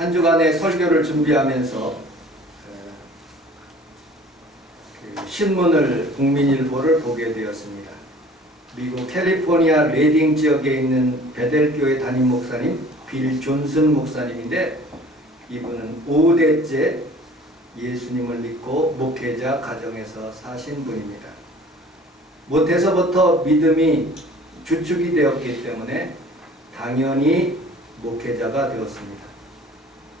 한 주간의 설교를 준비하면서 신문을 국민일보를 보게 되었습니다. 미국 캘리포니아 레딩 지역에 있는 베델교회 담임 목사님 빌 존슨 목사님인데, 이분은 5대째 예수님을 믿고 목회자 가정에서 사신 분입니다. 모태서부터 믿음이 주축이 되었기 때문에 당연히 목회자가 되었습니다.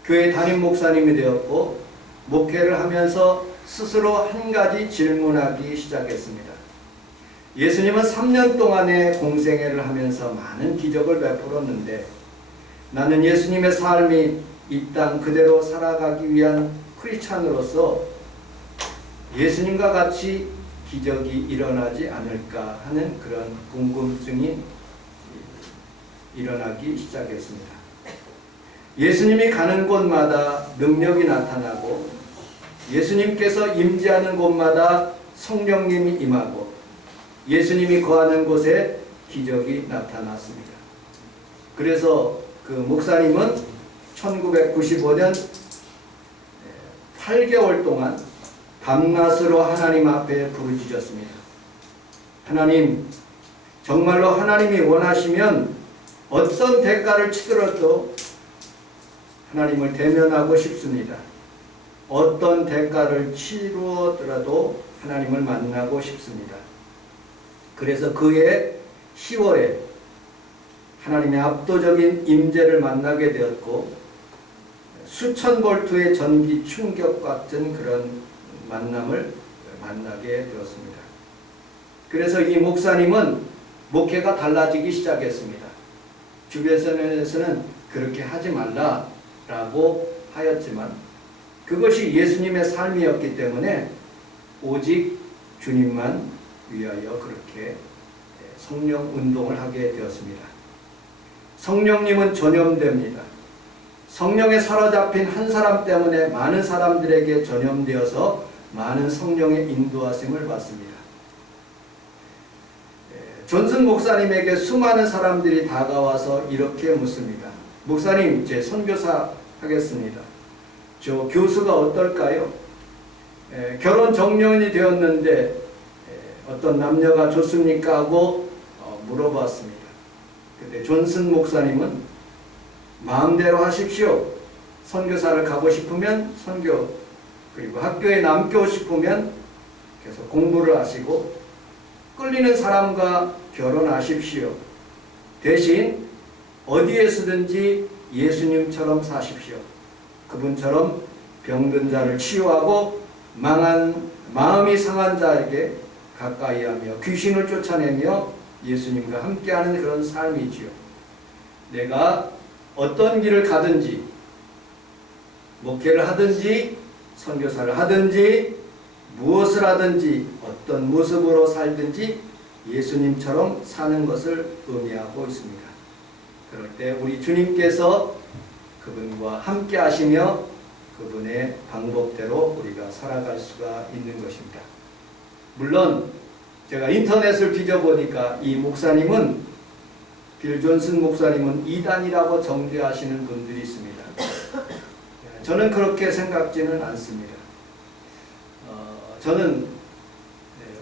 교회 담임 목사님이 되었고, 목회를 하면서 스스로 한 가지 질문하기 시작했습니다. 예수님은 3년 동안의 공생애를 하면서 많은 기적을 베풀었는데, 나는 예수님의 삶이 이 땅 그대로 살아가기 위한 크리스찬으로서 예수님과 같이 기적이 일어나지 않을까 하는 그런 궁금증이 일어나기 시작했습니다. 예수님이 가는 곳마다 능력이 나타나고, 예수님께서 임재하는 곳마다 성령님이 임하고, 예수님이 거하는 곳에 기적이 나타났습니다. 그래서 그 목사님은 1995년 8개월 동안 밤낮으로 하나님 앞에 부르짖었습니다. 하나님, 정말로 하나님이 원하시면 어떤 대가를 치더라도 하나님을 대면하고 싶습니다. 어떤 대가를 치루더라도 하나님을 만나고 싶습니다. 그래서 그해 10월에 하나님의 압도적인 임재를 만나게 되었고, 수천 볼트의 전기 충격 같은 그런 만남을 만나게 되었습니다. 그래서 이 목사님은 목회가 달라지기 시작했습니다. 주변에서는 그렇게 하지 말라라고 하였지만, 그것이 예수님의 삶이었기 때문에 오직 주님만 위하여 그렇게 성령 운동을 하게 되었습니다. 성령님은 전염됩니다. 성령에 사로잡힌 한 사람 때문에 많은 사람들에게 전염되어서 많은 성령의 인도하심을 받습니다. 존슨 목사님에게 수많은 사람들이 다가와서 이렇게 묻습니다. 목사님, 제 선교사 하겠습니다. 저 교수가 어떨까요? 결혼 정년이 되었는데 어떤 남녀가 좋습니까? 하고 물어봤습니다. 근데 존슨 목사님은 마음대로 하십시오. 선교사를 가고 싶으면 선교, 그리고 학교에 남고 싶으면 계속 공부를 하시고, 끌리는 사람과 결혼하십시오. 대신 어디에서든지 예수님처럼 사십시오. 그분처럼 병든 자를 치유하고 마음이 상한 자에게 가까이하며 귀신을 쫓아내며 예수님과 함께하는 그런 삶이지요. 내가 어떤 길을 가든지, 목회를 하든지 선교사를 하든지 무엇을 하든지 어떤 모습으로 살든지 예수님처럼 사는 것을 의미하고 있습니다. 그럴 때 우리 주님께서 그분과 함께 하시며 그분의 방법대로 우리가 살아갈 수가 있는 것입니다. 물론 제가 인터넷을 뒤져보니까 이 목사님은, 빌 존슨 목사님은 이단이라고 정죄하시는 분들이 있습니다. 저는 그렇게 생각지는 않습니다. 저는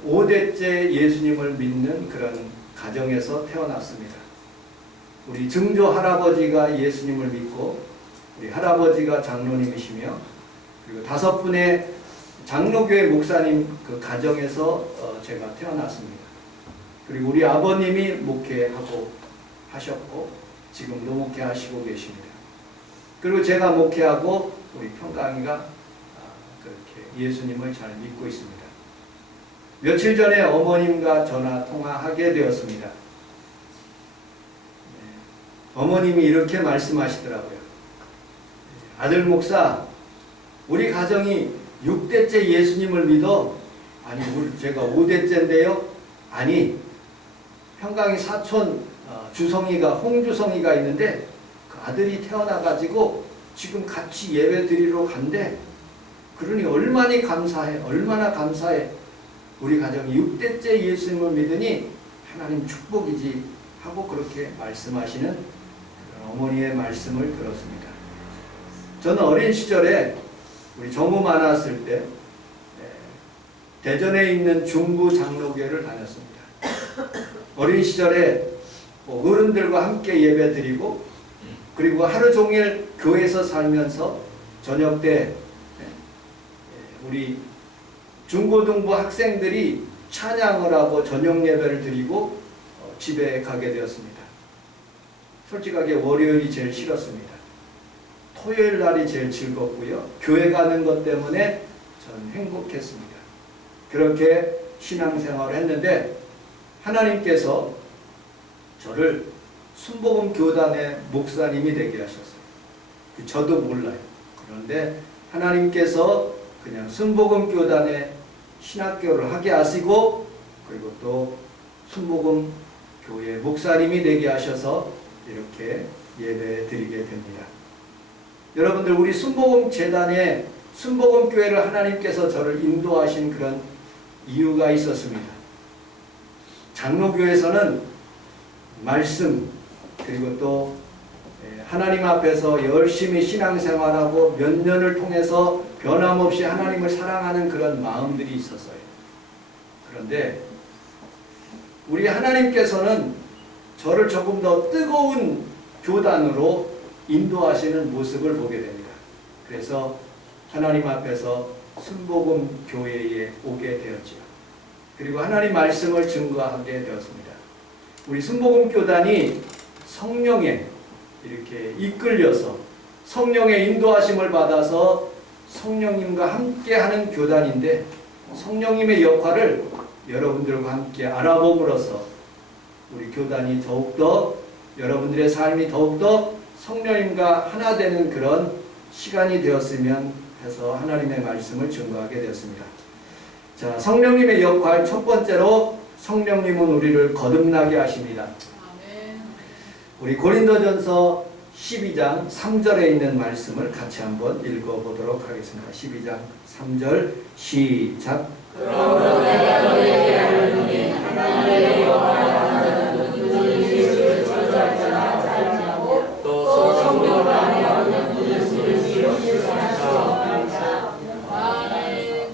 5대째 예수님을 믿는 그런 가정에서 태어났습니다. 우리 증조 할아버지가 예수님을 믿고, 우리 할아버지가 장로님이시며, 그리고 5분의 장로교회 목사님 그 가정에서 제가 태어났습니다. 그리고 우리 아버님이 목회하고 하셨고 지금도 목회하시고 계십니다. 그리고 제가 목회하고 우리 평강이가 그렇게 예수님을 잘 믿고 있습니다. 며칠 전에 어머님과 전화 통화하게 되었습니다. 어머님이 이렇게 말씀하시더라고요. 아들 목사, 우리 가정이 6대째 예수님을 믿어. 아니, 제가 5대째인데요. 아니, 평강이 사촌 주성이가, 홍주성이가 있는데 그 아들이 태어나가지고 지금 같이 예배 드리러 간대. 그러니 얼마나 감사해. 우리 가정이 6대째 예수님을 믿으니 하나님 축복이지 하고 그렇게 말씀하시는 어머니의 말씀을 들었습니다. 저는 어린 시절에 우리 정우 많았을 때 대전에 있는 중부 장로교회를 다녔습니다. 어린 시절에 어른들과 함께 예배 드리고 그리고 하루 종일 교회에서 살면서 저녁 때 우리 중고등부 학생들이 찬양을 하고 저녁 예배를 드리고 집에 가게 되었습니다. 솔직하게 월요일이 제일 싫었습니다. 토요일 날이 제일 즐겁고요. 교회 가는 것 때문에 저는 행복했습니다. 그렇게 신앙생활을 했는데 하나님께서 저를 순복음 교단의 목사님이 되게 하셨어요. 저도 몰라요. 그런데 하나님께서 그냥 순복음 교단의 신학교를 하게 하시고 그리고 또 순복음 교회 목사님이 되게 하셔서 이렇게 예배 드리게 됩니다. 여러분들 우리 순복음 재단에 순복음 교회를 하나님께서 저를 인도하신 그런 이유가 있었습니다. 장로교에서는 말씀 그리고 또 하나님 앞에서 열심히 신앙생활하고 몇 년을 통해서 변함없이 하나님을 사랑하는 그런 마음들이 있었어요. 그런데 우리 하나님께서는 저를 조금 더 뜨거운 교단으로 인도하시는 모습을 보게 됩니다. 그래서 하나님 앞에서 순복음 교회에 오게 되었지요. 그리고 하나님 말씀을 증거하게 되었습니다. 우리 순복음 교단이 성령에 이렇게 이끌려서 성령의 인도하심을 받아서 성령님과 함께하는 교단인데 성령님의 역할을 여러분들과 함께 알아봄으로써 우리 교단이 더욱더 여러분들의 삶이 더욱더 성령님과 하나 되는 그런 시간이 되었으면 해서 하나님의 말씀을 증거하게 되었습니다. 자, 성령님의 역할 첫 번째로 성령님은 우리를 거듭나게 하십니다. 우리 고린도전서 12장 3절에 있는 말씀을 같이 한번 읽어보도록 하겠습니다. 12장 3절 시작. 그러므로 내가 너희에게 알노니 하나님의 영원한 그들이 저주할지라 잘하고 또 성령을 하면 그들이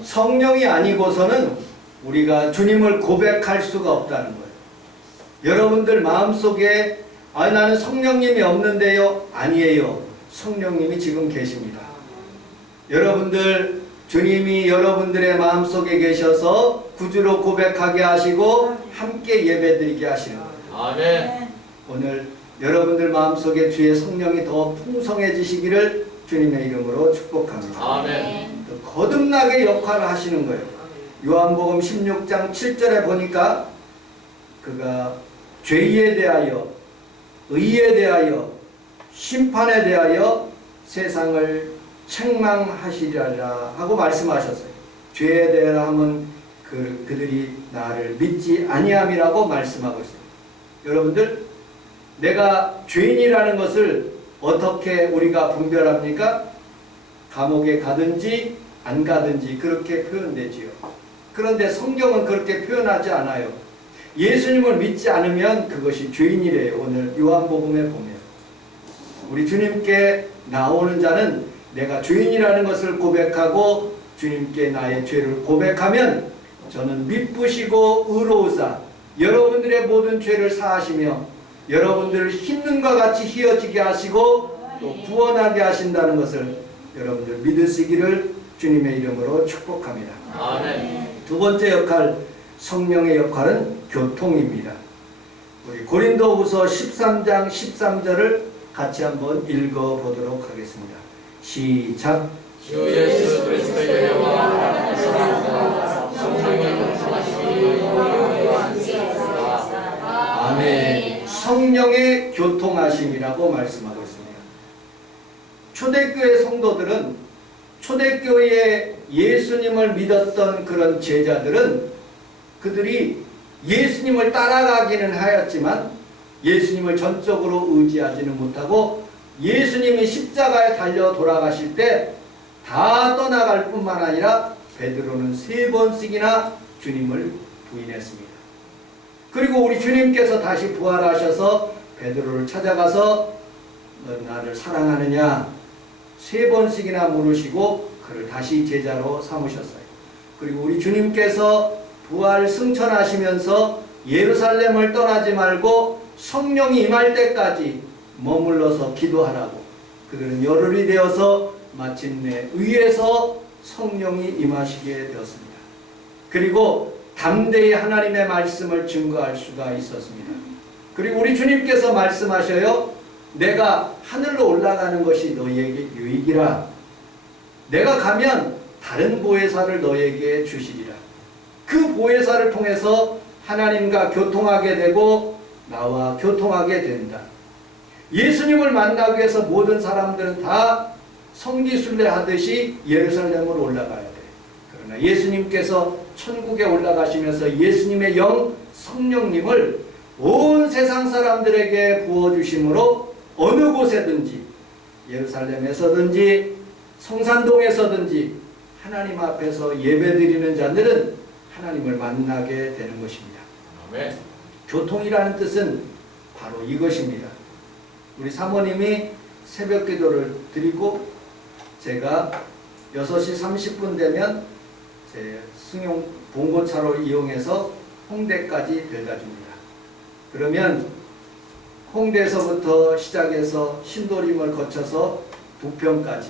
성령이 아니고서는 우리가 주님을 고백할 수가 없다는 거예요. 여러분들 마음속에 나는 성령님이 없는데요. 아니에요. 성령님이 지금 계십니다. 여러분들 주님이 여러분들의 마음속에 계셔서 구주로 고백하게 하시고 함께 예배드리게 하시는 거예요. 아멘. 오늘 여러분들 마음속에 주의 성령이 더 풍성해지시기를 주님의 이름으로 축복합니다. 아멘. 거듭나게 역할을 하시는 거예요. 요한복음 16장 7절에 보니까 그가 죄에 대하여 의에 대하여 심판에 대하여 세상을 책망하시리라 하고 말씀하셨어요. 죄에 대하여 하면 그들이 나를 믿지 아니함이라고 말씀하고 있어요. 여러분들 내가 죄인이라는 것을 어떻게 우리가 분별합니까? 감옥에 가든지 안 가든지 그렇게 표현되지요. 그런데 성경은 그렇게 표현하지 않아요. 예수님을 믿지 않으면 그것이 죄인이래요. 오늘 요한복음에 보면 우리 주님께 나오는 자는 내가 죄인이라는 것을 고백하고 주님께 나의 죄를 고백하면 저는 미쁘시고 의로우사 여러분들의 모든 죄를 사하시며 여러분들을 흰눈과 같이 휘어지게 하시고 또 구원하게 하신다는 것을 여러분들 믿으시기를 주님의 이름으로 축복합니다. 아멘. 두 번째 역할, 성령의 역할은 교통입니다. 우리 고린도후서 13장 13절을 같이 한번 읽어보도록 하겠습니다. 시작. 주 예수 그리스도의 영광과 사랑과 성령의 교통하심이 아멘. 성령의 교통하심이라고 말씀하고 있습니다. 초대교회 성도들은 초대교회에 예수님을 믿었던 그런 제자들은 그들이 예수님을 따라가기는 하였지만 예수님을 전적으로 의지하지는 못하고 예수님이 십자가에 달려 돌아가실 때 다 떠나갈 뿐만 아니라 베드로는 3번씩이나 주님을 부인했습니다. 그리고 우리 주님께서 다시 부활하셔서 베드로를 찾아가서 너 나를 사랑하느냐? 3번씩이나 물으시고 그를 다시 제자로 삼으셨어요. 그리고 우리 주님께서 부활 승천하시면서 예루살렘을 떠나지 말고 성령이 임할 때까지 머물러서 기도하라고, 그들은 열흘이 되어서 마침내 위에서 성령이 임하시게 되었습니다. 그리고 담대히 하나님의 말씀을 증거할 수가 있었습니다. 그리고 우리 주님께서 말씀하셔요. 내가 하늘로 올라가는 것이 너희에게 유익이라. 내가 가면 다른 보혜사를 너희에게 주시리라. 그 보혜사를 통해서 하나님과 교통하게 되고 나와 교통하게 된다. 예수님을 만나기 위해서 모든 사람들은 다 성지순례 하듯이 예루살렘으로 올라가야 돼. 그러나 예수님께서 천국에 올라가시면서 예수님의 영 성령님을 온 세상 사람들에게 부어주심으로 어느 곳에든지, 예루살렘에서든지 성산동에서든지 하나님 앞에서 예배드리는 자들은 하나님을 만나게 되는 것입니다. 아멘. 교통이라는 뜻은 바로 이것입니다. 우리 사모님이 새벽 기도를 드리고 제가 6시 30분 되면 제 승용 봉고차로 이용해서 홍대까지 데려다 줍니다. 그러면 홍대에서부터 시작해서 신도림을 거쳐서 부평까지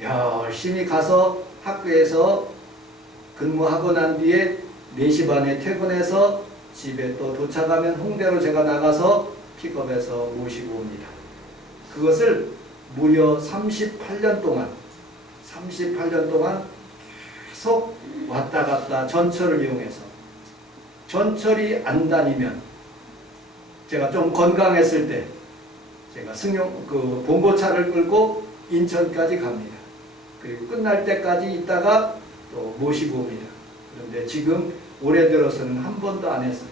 열심히 가서 학교에서 근무하고 난 뒤에 4시 반에 퇴근해서 집에 또 도착하면 홍대로 제가 나가서 픽업해서 모시고 옵니다. 그것을 무려 38년 동안 계속 왔다 갔다 전철을 이용해서, 전철이 안 다니면 제가 좀 건강했을 때 제가 봉고차를 끌고 인천까지 갑니다. 그리고 끝날 때까지 있다가 또 모시고 옵니다. 그런데 지금 올해 들어서는 한 번도 안 했어요.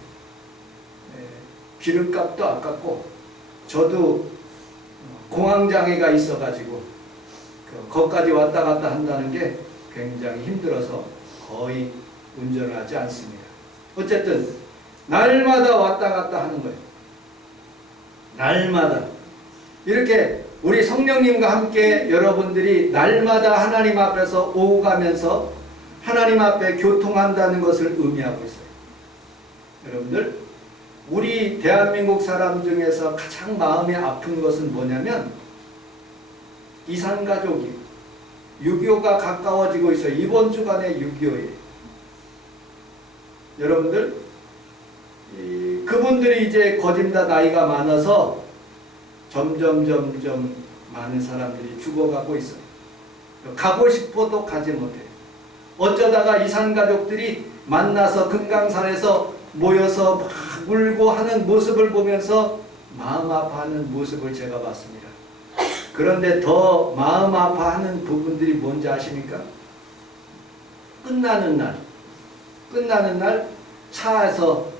기름값도 아깝고 저도 공황장애가 있어가지고 거기까지 왔다 갔다 한다는 게 굉장히 힘들어서 거의 운전을 하지 않습니다. 어쨌든 날마다 왔다 갔다 하는 거예요. 날마다 이렇게 우리 성령님과 함께 여러분들이 날마다 하나님 앞에서 오고 가면서 하나님 앞에 교통한다는 것을 의미하고 있어요. 여러분들, 우리 대한민국 사람 중에서 가장 마음이 아픈 것은 뭐냐면 이산가족이 6.25가 가까워지고 있어요. 이번 주간에 6.25예요. 여러분들, 그분들이 이제 거진 다 나이가 많아서 점점 많은 사람들이 죽어가고 있어요. 가고 싶어도 가지 못해요. 어쩌다가 이산가족들이 만나서 금강산에서 모여서 막 울고 하는 모습을 보면서 마음 아파하는 모습을 제가 봤습니다. 그런데 더 마음 아파하는 부분들이 뭔지 아십니까? 끝나는 날 차에서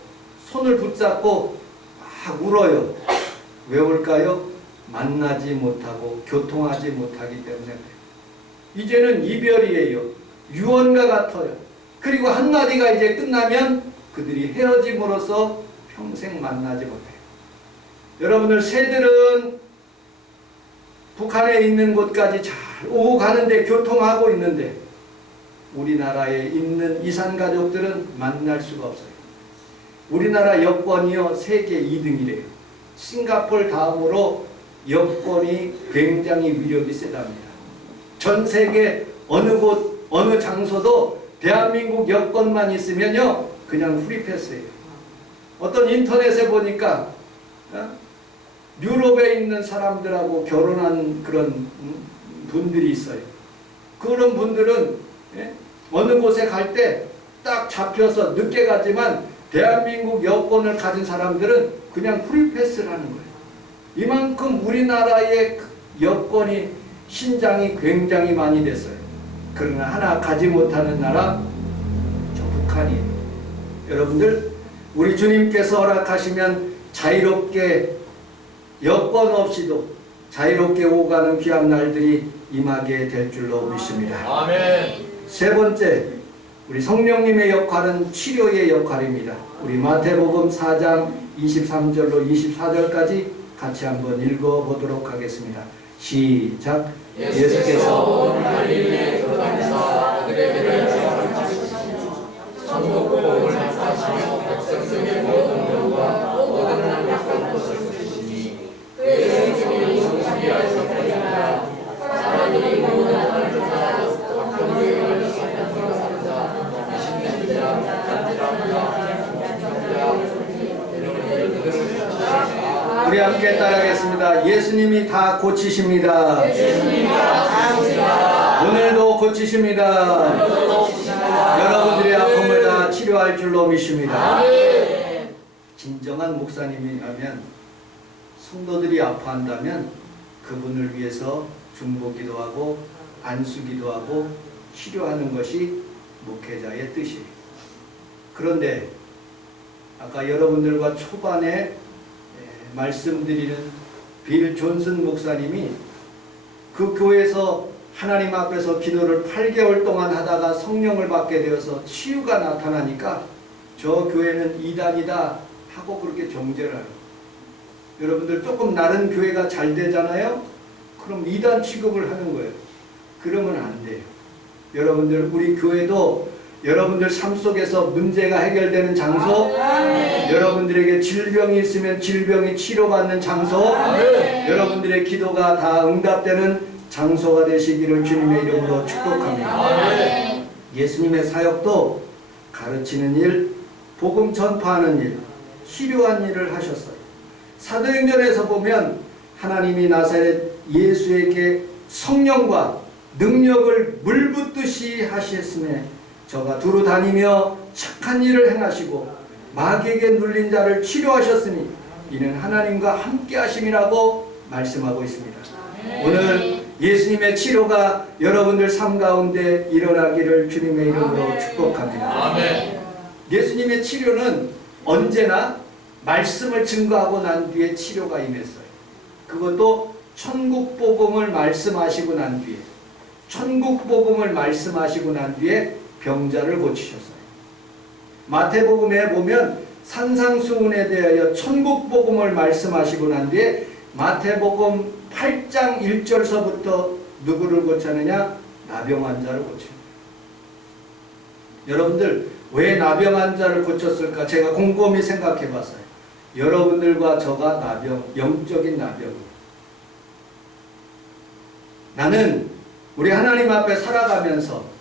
손을 붙잡고 막 울어요. 왜 울까요? 만나지 못하고 교통하지 못하기 때문에. 이제는 이별이에요. 유언과 같아요. 그리고 한마디가 이제 끝나면 그들이 헤어짐으로써 평생 만나지 못해요. 여러분들, 새들은 북한에 있는 곳까지 잘 오고 가는데, 교통하고 있는데 우리나라에 있는 이산가족들은 만날 수가 없어요. 우리나라 여권이요 세계 2등이래요. 싱가포르 다음으로 여권이 굉장히 위력이 세답니다. 전 세계 어느 곳 어느 장소도 대한민국 여권만 있으면요 그냥 프리패스예요. 어떤 인터넷에 보니까 유럽에 있는 사람들하고 결혼한 그런 분들이 있어요. 그런 분들은 어느 곳에 갈 때 딱 잡혀서 늦게 가지만 대한민국 여권을 가진 사람들은 그냥 프리패스를 하는 거예요. 이만큼 우리나라의 여권이 신장이 굉장히 많이 됐어요. 그러나 하나 가지 못하는 나라, 저 북한이에요. 여러분들, 우리 주님께서 허락하시면 자유롭게 여권 없이도 자유롭게 오가는 귀한 날들이 임하게 될 줄로 믿습니다. 아멘. 세 번째, 우리 성령님의 역할은 치료의 역할입니다. 우리 마태복음 4장 23절로 24절까지 같이 한번 읽어보도록 하겠습니다. 시작. 예수께서 온 갈릴리에 돌아다니사 그들에게 가르치시며 천국 복음을 말씀하시며 백성 중에 모든 병과 모든 나쁜 것을 고치시니 그의 성경이 성수기하였습니다. 사람들이 모든 하늘을 다 각종의 사람들과 자, 미신된 자, 간지란 자, 이런 그들을 고치시니 우리 함께 따라하겠습니다. 예수님이 다 고치십니다. 오늘도 고치십니다. 여러분들의 아픔을 다 치료할 줄로 믿습니다. 진정한 목사님이라면 성도들이 아파한다면 그분을 위해서 중보기도 하고 안수기도 하고 치료하는 것이 목회자의 뜻이에요. 그런데 아까 여러분들과 초반에 말씀드리는 빌 존슨 목사님이 그 교회에서 하나님 앞에서 기도를 8개월 동안 하다가 성령을 받게 되어서 치유가 나타나니까 저 교회는 이단이다 하고 그렇게 정죄를 해요. 여러분들 조금 나른 교회가 잘 되잖아요? 그럼 이단 취급을 하는 거예요. 그러면 안 돼요. 여러분들 우리 교회도 여러분들 삶 속에서 문제가 해결되는 장소, 여러분들에게 질병이 있으면 질병이 치료받는 장소, 여러분들의 기도가 다 응답되는 장소가 되시기를 주님의 이름으로 축복합니다. 예수님의 사역도 가르치는 일, 복음 전파하는 일, 치료한 일을 하셨어요. 사도행전에서 보면 하나님이 나사렛 예수에게 성령과 능력을 물붓듯이 하셨음에 저가 두루 다니며 착한 일을 행하시고 마귀에게 눌린 자를 치료하셨으니 이는 하나님과 함께 하심이라고 말씀하고 있습니다. 오늘 예수님의 치료가 여러분들 삶 가운데 일어나기를 주님의 이름으로 축복합니다. 예수님의 치료는 언제나 말씀을 증거하고 난 뒤에 치료가 임했어요. 그것도 천국 복음을 말씀하시고 난 뒤에, 천국 복음을 말씀하시고 난 뒤에 병자를 고치셨어요. 마태복음에 보면 산상수훈에 대하여 천국 복음을 말씀하시고 난 뒤에 마태복음 8장 1절서부터 누구를 고쳤느냐? 나병 환자를 고칩니다. 여러분들 왜 나병 환자를 고쳤을까? 제가 곰곰이 생각해 봤어요. 여러분들과 저가 나병, 영적인 나병이에요. 나는 우리 하나님 앞에 살아가면서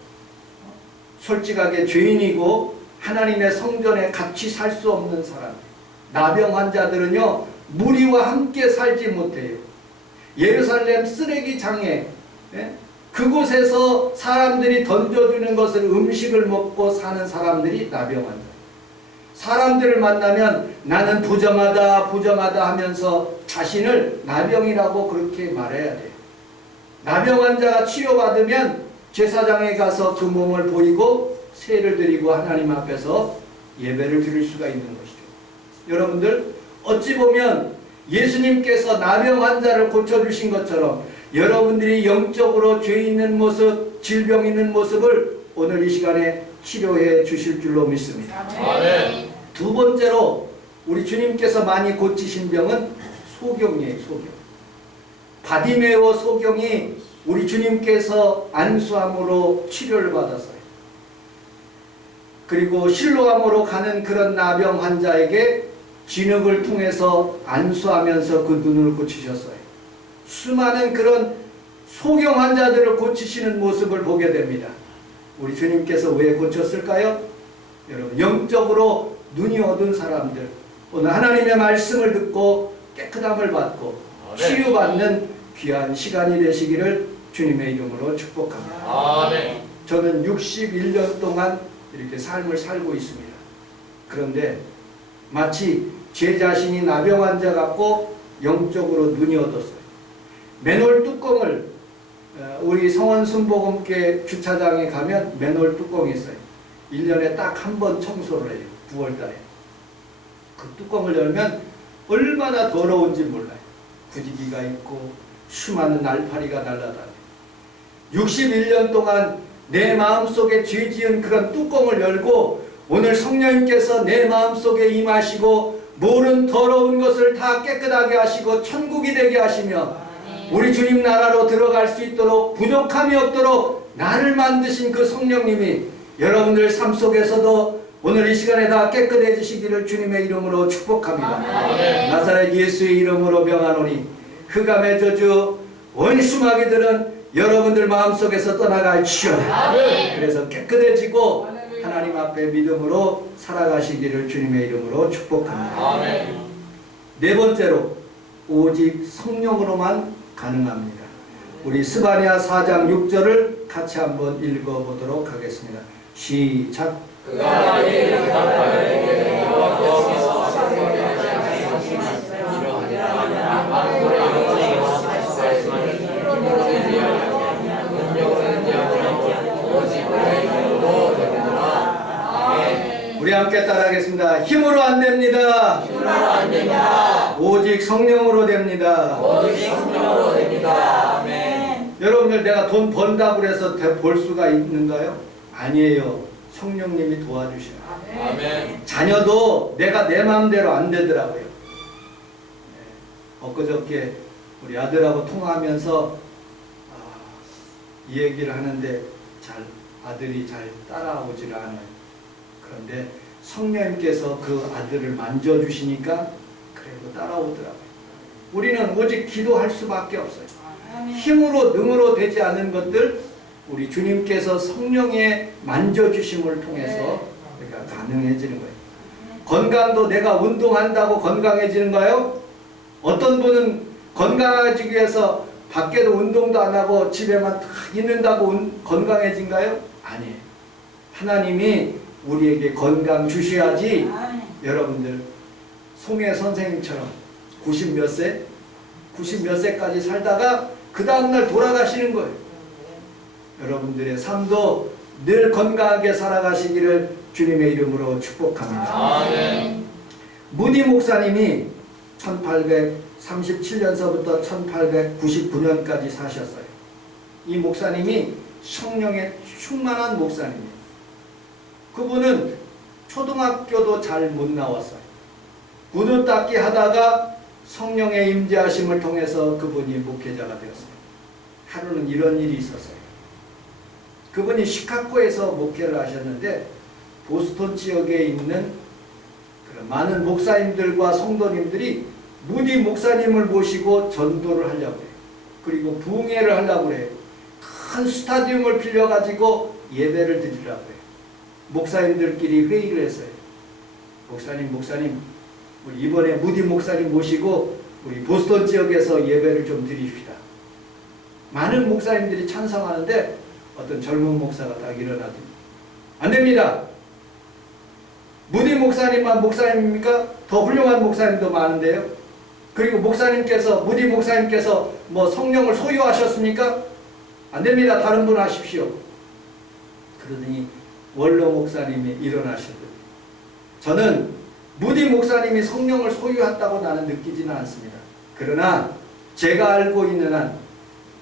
솔직하게 죄인이고 하나님의 성전에 같이 살 수 없는 사람, 나병 환자들은요 무리와 함께 살지 못해요. 예루살렘 쓰레기장에 그곳에서 사람들이 던져주는 것을 음식을 먹고 사는 사람들이 나병 환자. 사람들을 만나면 나는 부정하다 부정하다 하면서 자신을 나병이라고 그렇게 말해야 돼요. 나병 환자가 치료받으면 제사장에 가서 그 몸을 보이고 세를 드리고 하나님 앞에서 예배를 드릴 수가 있는 것이죠. 여러분들 어찌 보면 예수님께서 나병 환자를 고쳐주신 것처럼 여러분들이 영적으로 죄 있는 모습, 질병 있는 모습을 오늘 이 시간에 치료해 주실 줄로 믿습니다. 두 번째로 우리 주님께서 많이 고치신 병은 소경이에요. 소경. 바디메오 소경이 우리 주님께서 안수함으로 치료를 받았어요. 그리고 실로암으로 가는 그런 나병 환자에게 진흙을 통해서 안수하면서 그 눈을 고치셨어요. 수많은 그런 소경 환자들을 고치시는 모습을 보게 됩니다. 우리 주님께서 왜 고쳤을까요? 여러분 영적으로 눈이 어두운 사람들 오늘 하나님의 말씀을 듣고 깨끗함을 받고 치유받는 귀한 시간이 되시기를 주님의 이름으로 축복합니다. 저는 61년 동안 이렇게 삶을 살고 있습니다. 그런데 마치 제 자신이 나병 환자 같고 영적으로 눈이 어뒀어요. 맨홀 뚜껑을 우리 성원 순복음교회 주차장에 가면 맨홀 뚜껑이 있어요. 1년에 딱 한 번 청소를 해요. 9월달에. 그 뚜껑을 열면 얼마나 더러운지 몰라요. 구지기가 있고 수많은 날파리가 날아다녀요. 61년 동안 내 마음속에 죄 지은 그런 뚜껑을 열고 오늘 성령님께서 내 마음속에 임하시고 모든 더러운 것을 다 깨끗하게 하시고 천국이 되게 하시며 우리 주님 나라로 들어갈 수 있도록 부족함이 없도록 나를 만드신 그 성령님이 여러분들 삶 속에서도 오늘 이 시간에 다 깨끗해지시기를 주님의 이름으로 축복합니다. 나사렛 예수의 이름으로 명하노니 흑암의 저주 원수마귀들은 여러분들 마음속에서 떠나갈지어다. 그래서 깨끗해지고 하나님 앞에 믿음으로 살아가시기를 주님의 이름으로 축복합니다. 네 번째로 오직 성령으로만 가능합니다. 우리 스바냐 4장 6절을 같이 한번 읽어보도록 하겠습니다. 시작. 그가 너희를 대답하여 여호와 거기서 사소하게 하시니 이러하니라. 만물의 영광과 말씀을 힘으로 되지 아니하고 능력으로 되지 아니하고 오직 그의 이름으로 되느니라. 우리 함께 따라하겠습니다. 힘으로 안 됩니다. 힘으로 안 됩니다. 오직 성령으로 됩니다. 오직 성령으로 됩니다. 아멘. 여러분들 내가 돈 번다고 해서 벌 수가 있는가요? 아니에요. 성령님이 도와주셔요. 아멘. 자녀도 내가 내 마음대로 안 되더라고요. 엊그저께 우리 아들하고 통화하면서 이 얘기를 하는데 아들이 잘 따라오지를 않아요. 그런데 성령님께서 그 아들을 만져주시니까 그래도 따라오더라고요. 우리는 오직 기도할 수밖에 없어요. 힘으로 능으로 되지 않은 것들 우리 주님께서 성령의 만져주심을 통해서 우리가 가능해지는 거예요. 건강도 내가 운동한다고 건강해지는가요? 어떤 분은 건강해지기 위해서 밖에도 운동도 안 하고 집에만 딱 있는다고 건강해진가요? 아니에요. 하나님이 우리에게 건강 주셔야지. 여러분들 송혜 선생님처럼 90 몇 세? 90 몇 세까지 살다가 그 다음날 돌아가시는 거예요. 여러분들의 삶도 늘 건강하게 살아가시기를 주님의 이름으로 축복합니다. 아멘. 무디 목사님이 1837년서부터 1899년까지 사셨어요. 이 목사님이 성령에 충만한 목사님이에요. 그분은 초등학교도 잘 못 나왔어요. 구두 닦기 하다가 성령의 임재하심을 통해서 그분이 목회자가 되었어요. 하루는 이런 일이 있었어요. 그분이 시카고에서 목회를 하셨는데 보스턴 지역에 있는 그런 많은 목사님들과 성도님들이 무디 목사님을 모시고 전도를 하려고 해요. 그리고 부흥회를 하려고 해요. 큰 스타디움을 빌려가지고 예배를 드리려고 해요. 목사님들끼리 회의를 했어요. 목사님 우리 이번에 무디 목사님 모시고 우리 보스턴 지역에서 예배를 좀 드립시다. 많은 목사님들이 찬성하는데 어떤 젊은 목사가 딱 일어나더니 안 됩니다. 무디 목사님만 목사님입니까? 더 훌륭한 목사님도 많은데요. 그리고 무디 목사님께서 뭐 성령을 소유하셨습니까? 안 됩니다. 다른 분 하십시오. 그러더니 원로 목사님이 일어나시더니 저는 무디 목사님이 성령을 소유했다고 나는 느끼지는 않습니다. 그러나 제가 알고 있는 한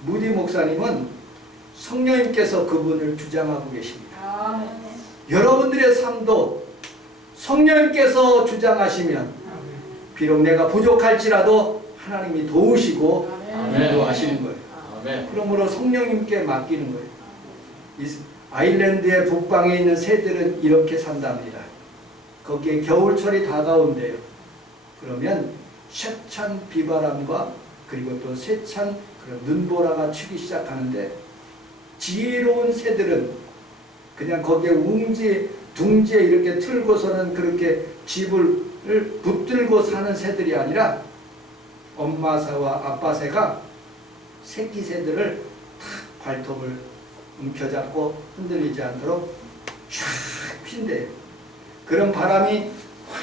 무디 목사님은 성령님께서 그분을 주장하고 계십니다. 여러분들의 삶도 성령님께서 주장하시면 비록 내가 부족할지라도 하나님이 도우시고 인도하시는 거예요. 그러므로 성령님께 맡기는 거예요. 아일랜드의 북방에 있는 새들은 이렇게 산답니다. 거기에 겨울철이 다가온대요. 그러면 쇠찬 비바람과 그리고 또 세찬 그런 눈보라가 치기 시작하는데 지혜로운 새들은 그냥 거기에 둥지에 이렇게 틀고서는 그렇게 집을 붙들고 사는 새들이 아니라 엄마 새와 아빠 새가 새끼 새들을 탁 발톱을 움켜잡고 흔들리지 않도록 쫙 핀대요. 그런 바람이 확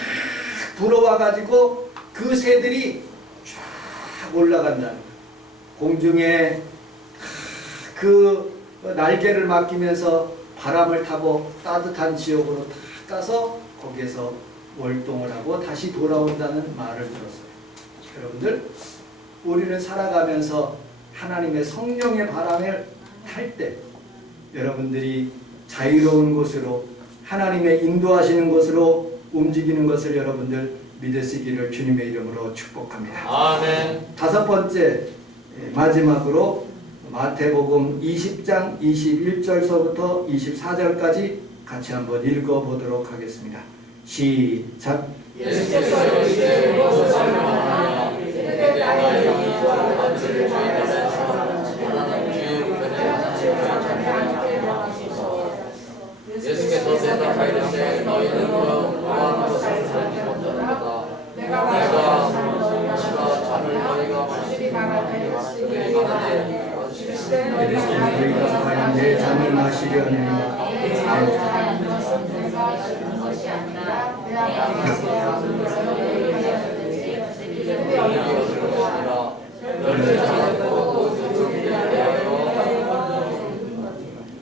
불어와가지고 그 새들이 쫙 올라간다는 거예요. 공중에 그 날개를 맡기면서 바람을 타고 따뜻한 지역으로 탁 가서 거기에서 월동을 하고 다시 돌아온다는 말을 들었어요. 여러분들, 우리는 살아가면서 하나님의 성령의 바람을 탈 때 여러분들이 자유로운 곳으로 하나님의 인도하시는 곳으로 움직이는 것을 여러분들 믿으시기를 주님의 이름으로 축복합니다. 아멘. 다섯 번째, 마지막으로 마태복음 20장 21절서부터 24절까지 같이 한번 읽어보도록 하겠습니다. 시작. 예수께서 이제 무엇을 설명하냐 그때 나의 영이와 반지를 저희가 예수께서 대답하이르되 너희는 무한 것을 살지 못하는도다. 내가 잔을 너희가 마시리 가라되 너희가 과연 내 잔을 마시려느냐.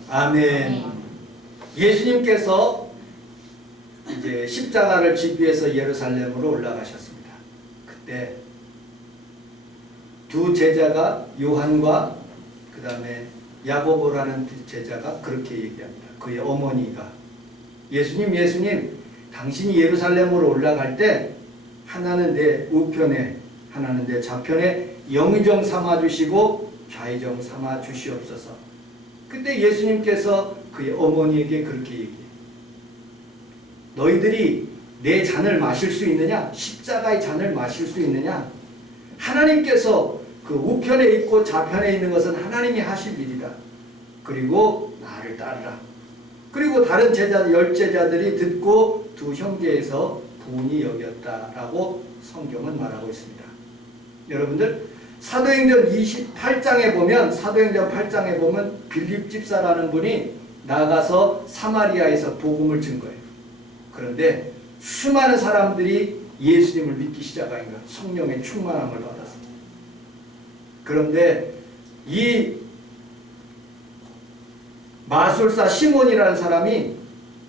아멘. 예수님께서 이제 십자가를 지기 위해서 예루살렘으로 올라가셨습니다. 그때 두 제자가 요한과 그 다음에 야고보라는 제자가 그렇게 얘기합니다. 그의 어머니가 예수님 당신이 예루살렘으로 올라갈 때 하나는 내 우편에 하나는 내 좌편에 영의정 삼아주시고 좌의정 삼아주시옵소서. 그때 예수님께서 그의 어머니에게 그렇게 얘기해요. 너희들이 내 잔을 마실 수 있느냐? 십자가의 잔을 마실 수 있느냐? 하나님께서 그 우편에 있고 좌편에 있는 것은 하나님이 하실 일이다. 그리고 나를 따르라. 그리고 다른 제자 10제자들이 듣고 두 형제에서 분이 여겼다라고 성경은 말하고 있습니다. 여러분들 사도행전 28장에 보면 빌립 집사라는 분이 나가서 사마리아에서 복음을 준 거예요. 그런데 수많은 사람들이 예수님을 믿기 시작한 거예요. 성령의 충만함을 받았습니다. 그런데 이 마술사 시몬이라는 사람이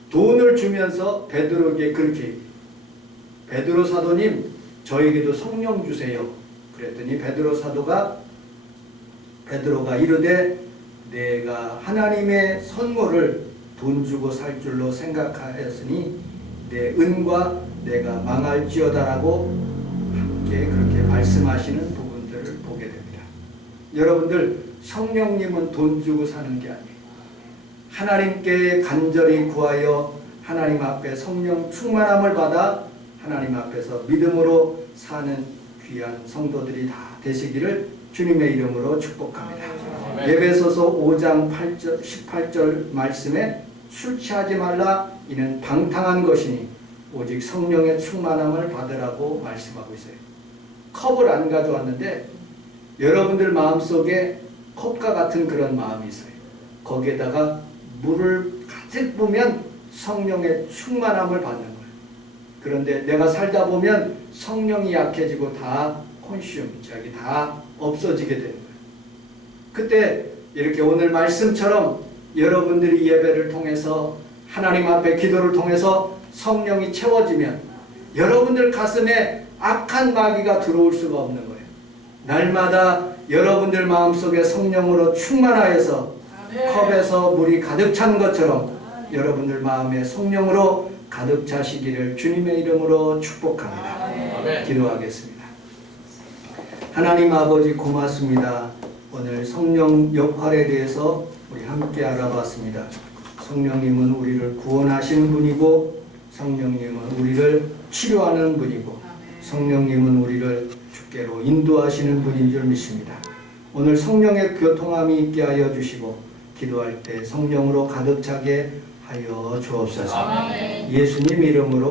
돈을 주면서 베드로에게 그렇게 얘기해요. 베드로 사도님 저에게도 성령 주세요. 그랬더니 베드로가 이르되 내가 하나님의 선물을 돈 주고 살 줄로 생각하였으니 내 은과 내가 망할지어다라고 함께 그렇게 말씀하시는 부분들을 보게 됩니다. 여러분들 성령님은 돈 주고 사는 게 아니에요. 하나님께 간절히 구하여 하나님 앞에 성령 충만함을 받아 하나님 앞에서 믿음으로 사는 귀한 성도들이 다 되시기를 주님의 이름으로 축복합니다. 에베소서 5장 18절 말씀에 술 취하지 말라 이는 방탕한 것이니 오직 성령의 충만함을 받으라고 말씀하고 있어요. 컵을 안 가져왔는데 여러분들 마음속에 컵과 같은 그런 마음이 있어요. 거기에다가 물을 가득 부으면 성령의 충만함을 받는 거예요. 그런데 내가 살다 보면 성령이 약해지고 다 다 없어지게 되는 거예요. 그때 이렇게 오늘 말씀처럼 여러분들이 예배를 통해서 하나님 앞에 기도를 통해서 성령이 채워지면 여러분들 가슴에 악한 마귀가 들어올 수가 없는 거예요. 날마다 여러분들 마음속에 성령으로 충만하여서 컵에서 물이 가득 찬 것처럼 여러분들 마음에 성령으로 가득 차시기를 주님의 이름으로 축복합니다. 기도하겠습니다. 하나님 아버지 고맙습니다. 오늘 성령 역할에 대해서 우리 함께 알아봤습니다. 성령님은 우리를 구원하시는 분이고 성령님은 우리를 치료하는 분이고 성령님은 우리를 주께로 인도하시는 분인 줄 믿습니다. 오늘 성령의 교통함이 있게 하여 주시고 기도할 때 성령으로 가득 차게 하여 주옵소서. 예수님 이름으로